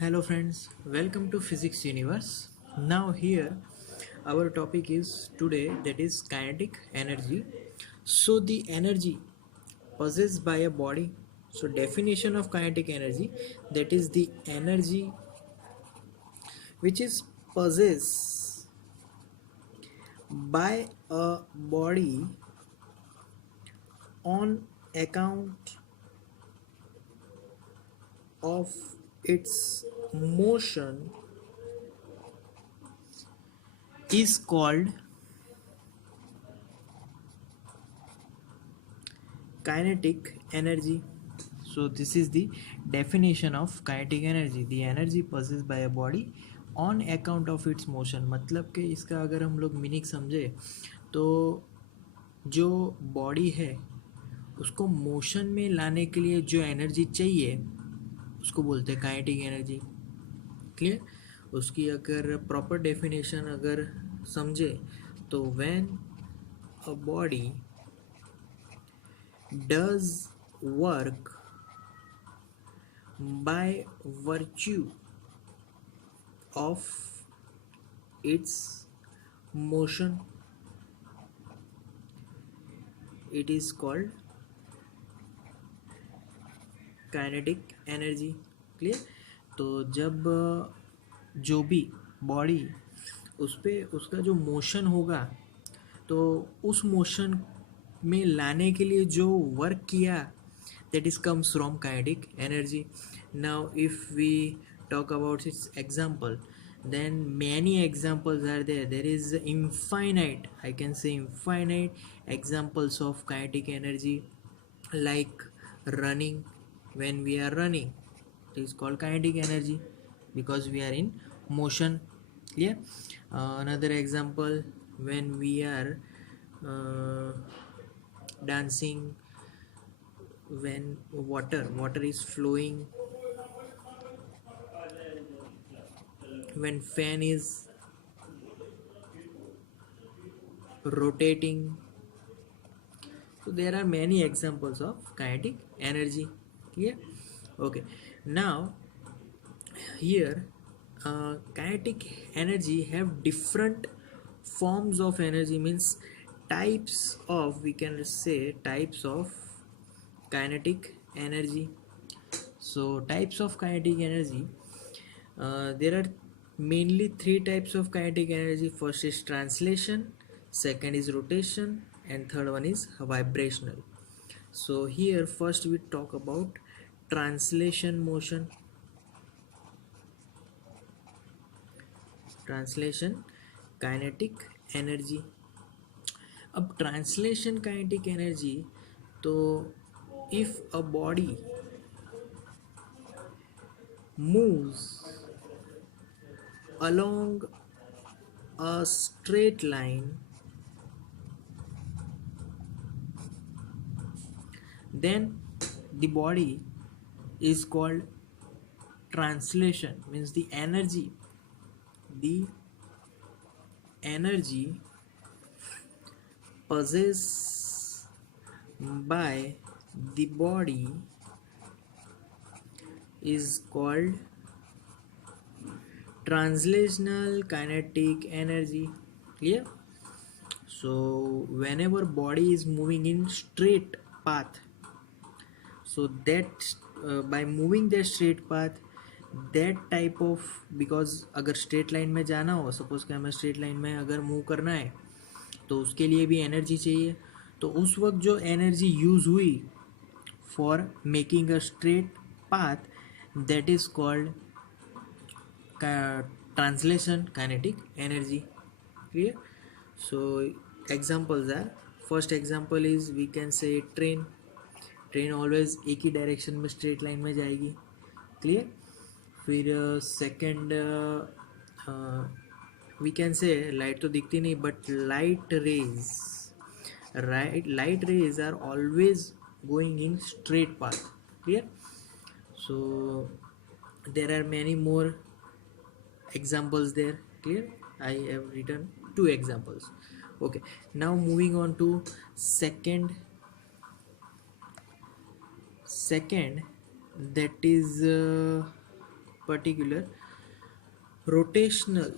Hello friends, welcome to Physics Universe. Now here our topic is today that is kinetic energy. So the energy possessed by a body. So definition of kinetic energy, that is the energy which is possessed by a body on account of its motion is called kinetic energy. So this is the definition of kinetic energy, the energy possessed by a body on account of its motion. मतलब कि इसका अगर हम लोग meaning समझे तो जो body है उसको मोशन में लाने के लिए जो एनर्जी चाहिए उसको बोलते हैं काइनेटिक एनर्जी। क्लियर। उसकी अगर प्रॉपर डेफिनेशन अगर समझे तो when a body does work by virtue of its motion, it is called kinetic energy. Clear. तो जब जो भी बॉडी उस पर उसका जो मोशन होगा तो उस मोशन में लाने के लिए जो वर्क किया that is comes from kinetic energy. Now if we talk about its example, then many examples are there is infinite, I can say infinite examples of kinetic energy, like running. When we are running, it is called kinetic energy because we are in motion. Yeah. Another example, when we are uh, dancing, when water is flowing, when fan is rotating. So there are many examples of kinetic energy. Clear? Okay. Now here kinetic energy have different forms of energy, means types of, we can say types of kinetic energy. So types of kinetic energy, there are mainly three types of kinetic energy. First is translation, second is rotation, and third one is vibrational. So here first we talk about translation motion. Translation kinetic energy. अब translation kinetic energy, तो if a body moves along a straight line, then the body is called translation, means the energy possessed by the body is called translational kinetic energy. Clear? So whenever body is moving in straight path, so that by moving that straight path, that type of, because अगर straight line में जाना हो, suppose कि हमें straight line में अगर move करना है तो उसके लिए भी एनर्जी चाहिए। तो उस वक्त जो एनर्जी यूज़ हुई for making a straight path, that is called translation kinetic energy. Clear? So examples are, first example is we can say train always एक ही डायरेक्शन में स्ट्रेट लाइन में जाएगी। क्लियर। फिर second we can say light तो दिखती नहीं but light rays are always going in straight path. Clear. So there are many more examples there. Clear. I have written two examples. Okay, now moving on to second, that is particular rotational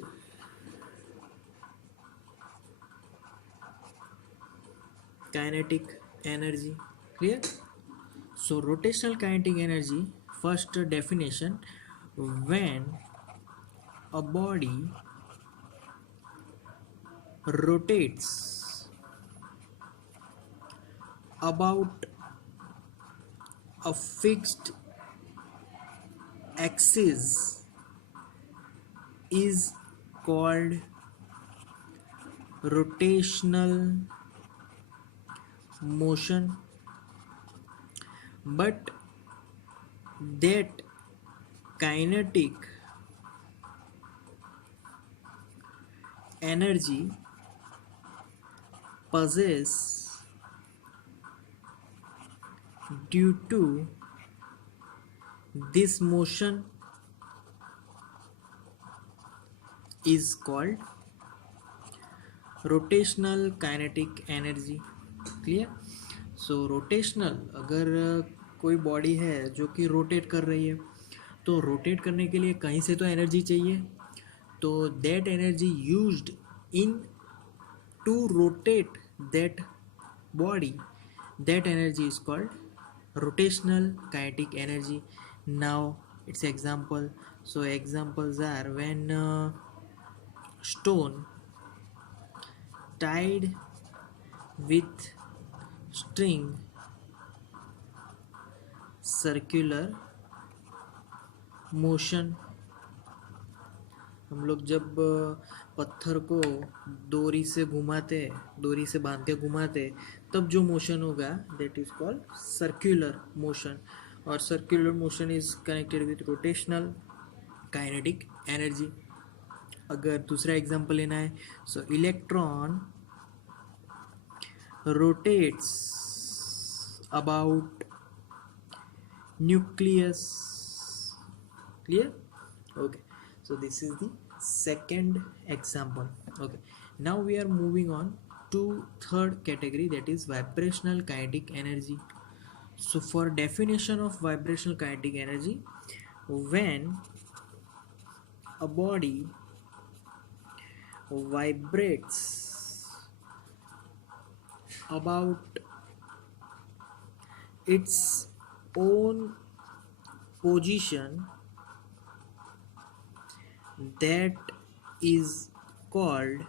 kinetic energy. Clear? So rotational kinetic energy, first definition: when a body rotates about a fixed axis is called rotational motion, but that kinetic energy possessed due to this motion is called rotational kinetic energy. Clear? So rotational, अगर कोई body है जो कि rotate कर रही है, तो rotate करने के लिए कहीं से तो एनर्जी चाहिए. तो that energy used in to rotate that body, that energy is called rotational kinetic energy. Now it's example. So examples are when stone tied with string, circular motion. हम लोग जब पत्थर को डोरी से घुमाते, डोरी से बांध के घुमाते, तब जो मोशन होगा that is called circular motion. और circular motion is connected with rotational kinetic energy. अगर दूसरा एग्जांपल लेना है, so electron rotates about nucleus. Clear? Okay, so this is the second example. Okay, now we are moving on to third category, that is vibrational kinetic energy. So for definition of vibrational kinetic energy, when a body vibrates about its own position, that is called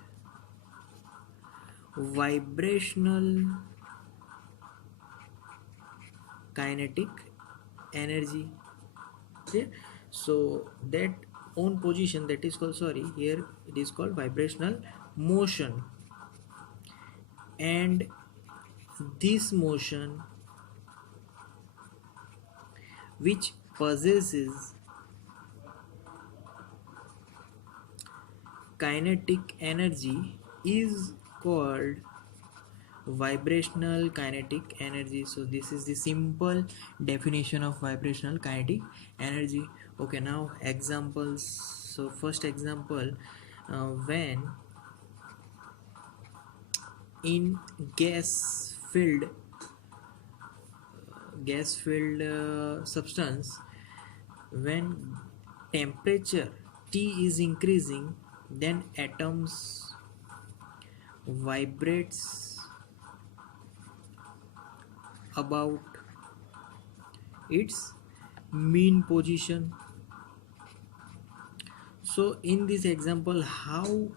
vibrational kinetic energy. Okay? So that own position, that is called, sorry, here it is called vibrational motion, and this motion which possesses kinetic energy is called vibrational kinetic energy. So this is the simple definition of vibrational kinetic energy. Okay, now examples. So first example, when in gas filled substance, when temperature T is increasing, then atoms vibrates about its mean position. So in this example, how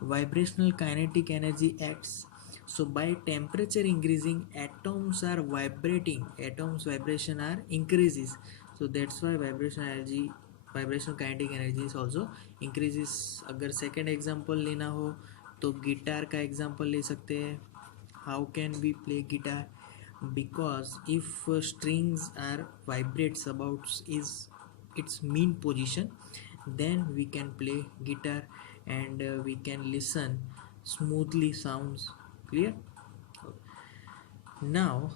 vibrational kinetic energy acts? So by temperature increasing, atoms are vibrating, atoms vibration are increases. So that's why vibrational kinetic energy is also increases. अगर second example लेना हो तो guitar का example ले सकते हैं. How can we play guitar? Because if strings are vibrates about its mean position, then we can play guitar, and we can listen smoothly sounds. Clear? Now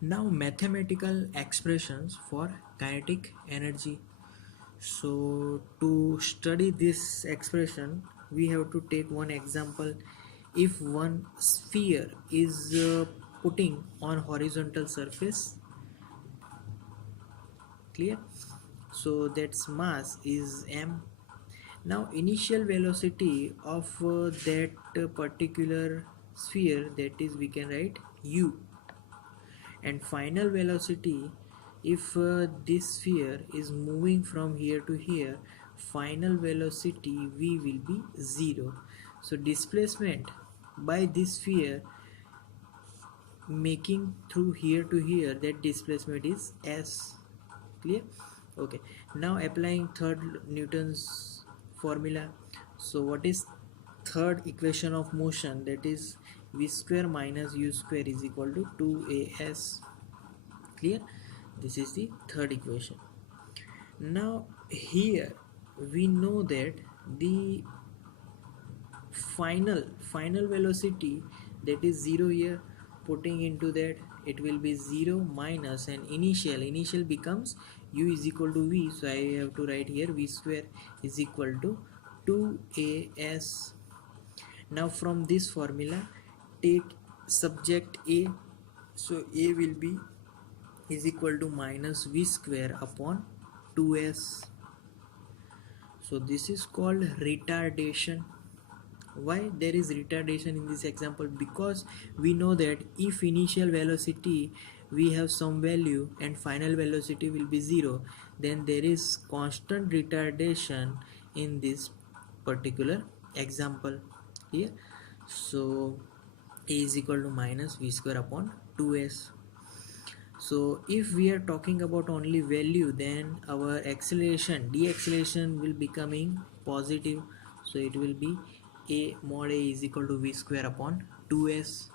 mathematical expressions for kinetic energy. So to study this expression, we have to take one example. If one sphere is putting on horizontal surface, clear? so that's mass is m. Now initial velocity of that particular sphere, that is we can write u, and final velocity, if this sphere is moving from here to here, final velocity v will be 0. So displacement by this sphere making through here to here, that displacement is s. Clear? Okay, now applying third Newton's formula. So what is third equation of motion? That is v square minus u square is equal to 2as. Clear? This is the third equation. Now here we know that the final velocity, that is 0 here, putting into that it will be 0 minus, and initial becomes u is equal to v, so I have to write here v square is equal to 2as. Now from this formula take subject a, so a will be is equal to minus v square upon 2s. So this is called retardation. Why there is retardation in this example? Because we know that if initial velocity we have some value and final velocity will be 0, then there is constant retardation in this particular example here. So a is equal to minus v square upon 2s. So if we are talking about only value, then our acceleration, deceleration will becoming positive, so it will be a mod a is equal to v square upon 2s.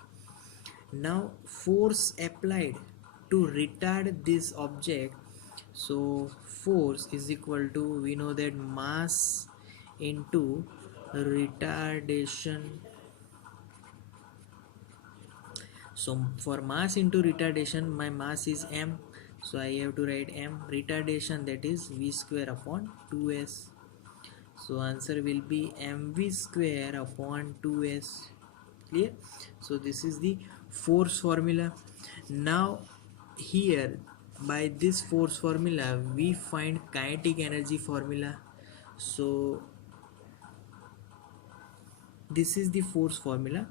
Now force applied to retard this object, so force is equal to, we know that mass into retardation. So for mass into retardation, my mass is m, so I have to write m. Retardation, that is v square upon 2s. So answer will be mv square upon 2s. Clear? So this is the force formula. Now here by this force formula we find kinetic energy formula. So this is the force formula.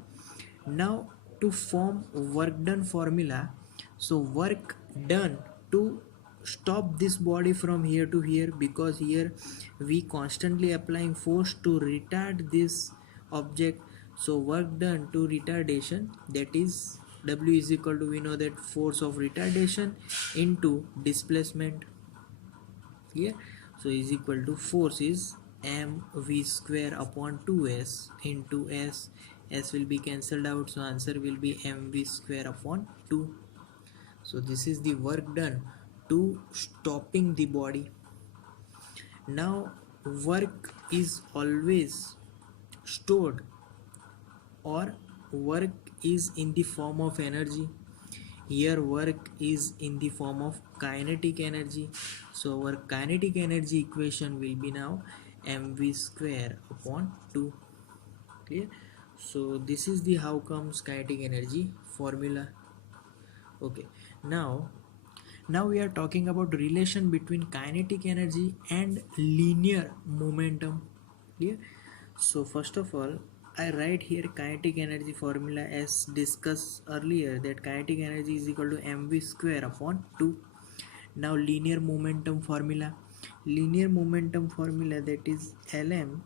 Now to form work done formula, so work done to stop this body from here to here, because here we constantly applying force to retard this object. So work done to retardation, that is w is equal to, we know that force of retardation into displacement here, so is equal to force is mv square upon 2s into s will be cancelled out, so answer will be mv square upon 2. So this is the work done to stopping the body. Now work is always stored, or work is in the form of energy. Here work is in the form of kinetic energy, so our kinetic energy equation will be now mv square upon 2. Clear? So this is the how comes kinetic energy formula. Okay, now we are talking about relation between kinetic energy and linear momentum. Clear? So first of all, I write here kinetic energy formula as discussed earlier, that kinetic energy is equal to mv square upon 2. Now linear momentum formula, that is Lm,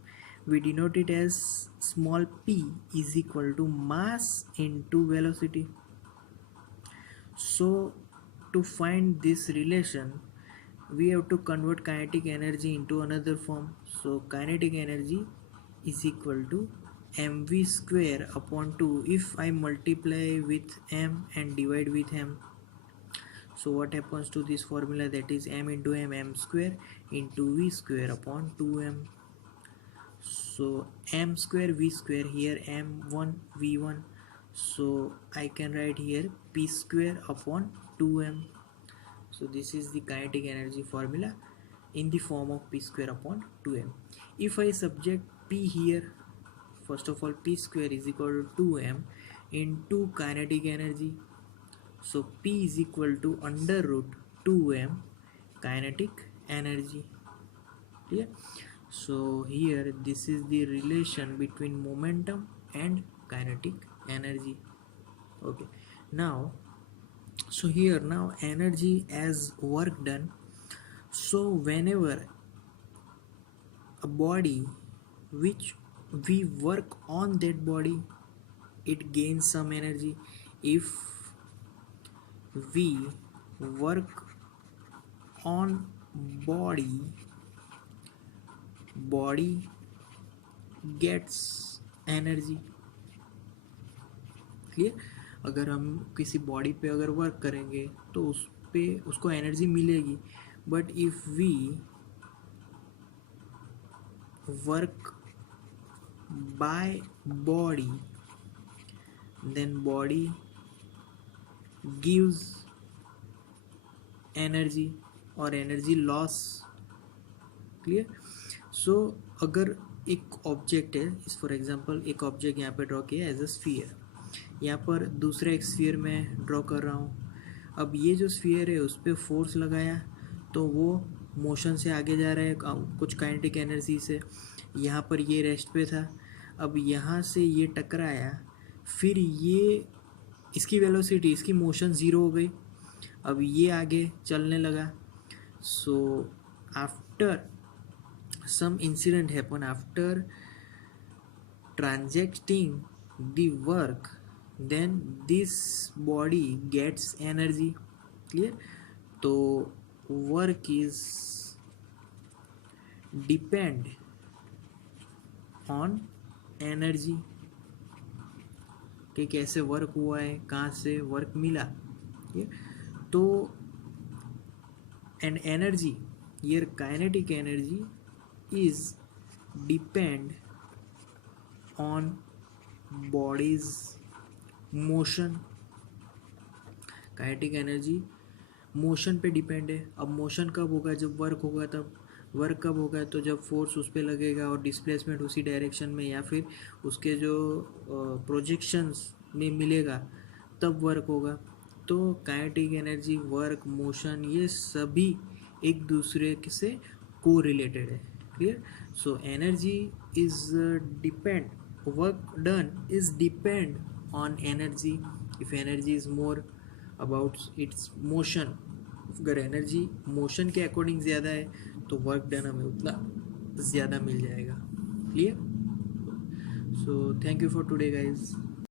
we denote it as small p is equal to mass into velocity. So to find this relation we have to convert kinetic energy into another form. So kinetic energy is equal to mv square upon 2 if I multiply with m and divide with m. So what happens to this formula, that is m into m square into v square upon 2m. So m square v square, here m1 v1, so I can write here p square upon 2m. So this is the kinetic energy formula in the form of p square upon 2m. If I subject p here, first of all p square is equal to 2m into kinetic energy, so p is equal to under root 2m kinetic energy. Clear? So here this is the relation between momentum and kinetic energy. Okay, now so here now energy as work done. So whenever a body which we work on that body, it gains some energy. If we work on body, body gets energy. Clear? अगर हम किसी body पे अगर work करेंगे तो उस पे उसको एनर्जी मिलेगी. But if we work by body, then body gives energy और एनर्जी लॉस. क्लियर? सो अगर एक ऑब्जेक्ट है, इस फॉर एग्जांपल एक ऑब्जेक्ट यहाँ पे ड्रॉ किया एज अ स्फीयर, यहाँ पर दूसरा एक स्फीयर में ड्रॉ कर रहा हूँ. अब ये जो स्फीयर है उस पर फोर्स लगाया तो वो मोशन से आगे जा रहा है कुछ काइनेटिक एनर्जी से. यहाँ पर ये रेस्ट पे था, अब यहाँ से ये टकराया, फिर ये इसकी वेलोसिटी, इसकी मोशन ज़ीरो हो गई, अब ये आगे चलने लगा. So after some incident happen, after transacting the work, then this body gets energy. Clear? तो work is depend on energy कि कैसे वर्क हुआ है, कहाँ से वर्क मिला. तो एंड एनर्जी, ये kinetic energy is depend on body's motion. Kinetic energy motion पे डिपेंड है. अब मोशन कब होगा? जब वर्क होगा. तब वर्क कब होगा? तो जब फोर्स उस पर लगेगा और डिस्प्लेसमेंट उसी डायरेक्शन में या फिर उसके जो प्रोजेक्शंस में मिलेगा तब वर्क होगा. तो काइनेटिक एनर्जी, वर्क, मोशन, ये सभी एक दूसरे से को रिलेटेड है. Clear? So energy is depend, work done is depend on energy. If energy is more about its motion, अगर एनर्जी मोशन के अकॉर्डिंग ज़्यादा है तो वर्क डन हमें उतना ज़्यादा मिल जाएगा. Clear? So thank you for today guys.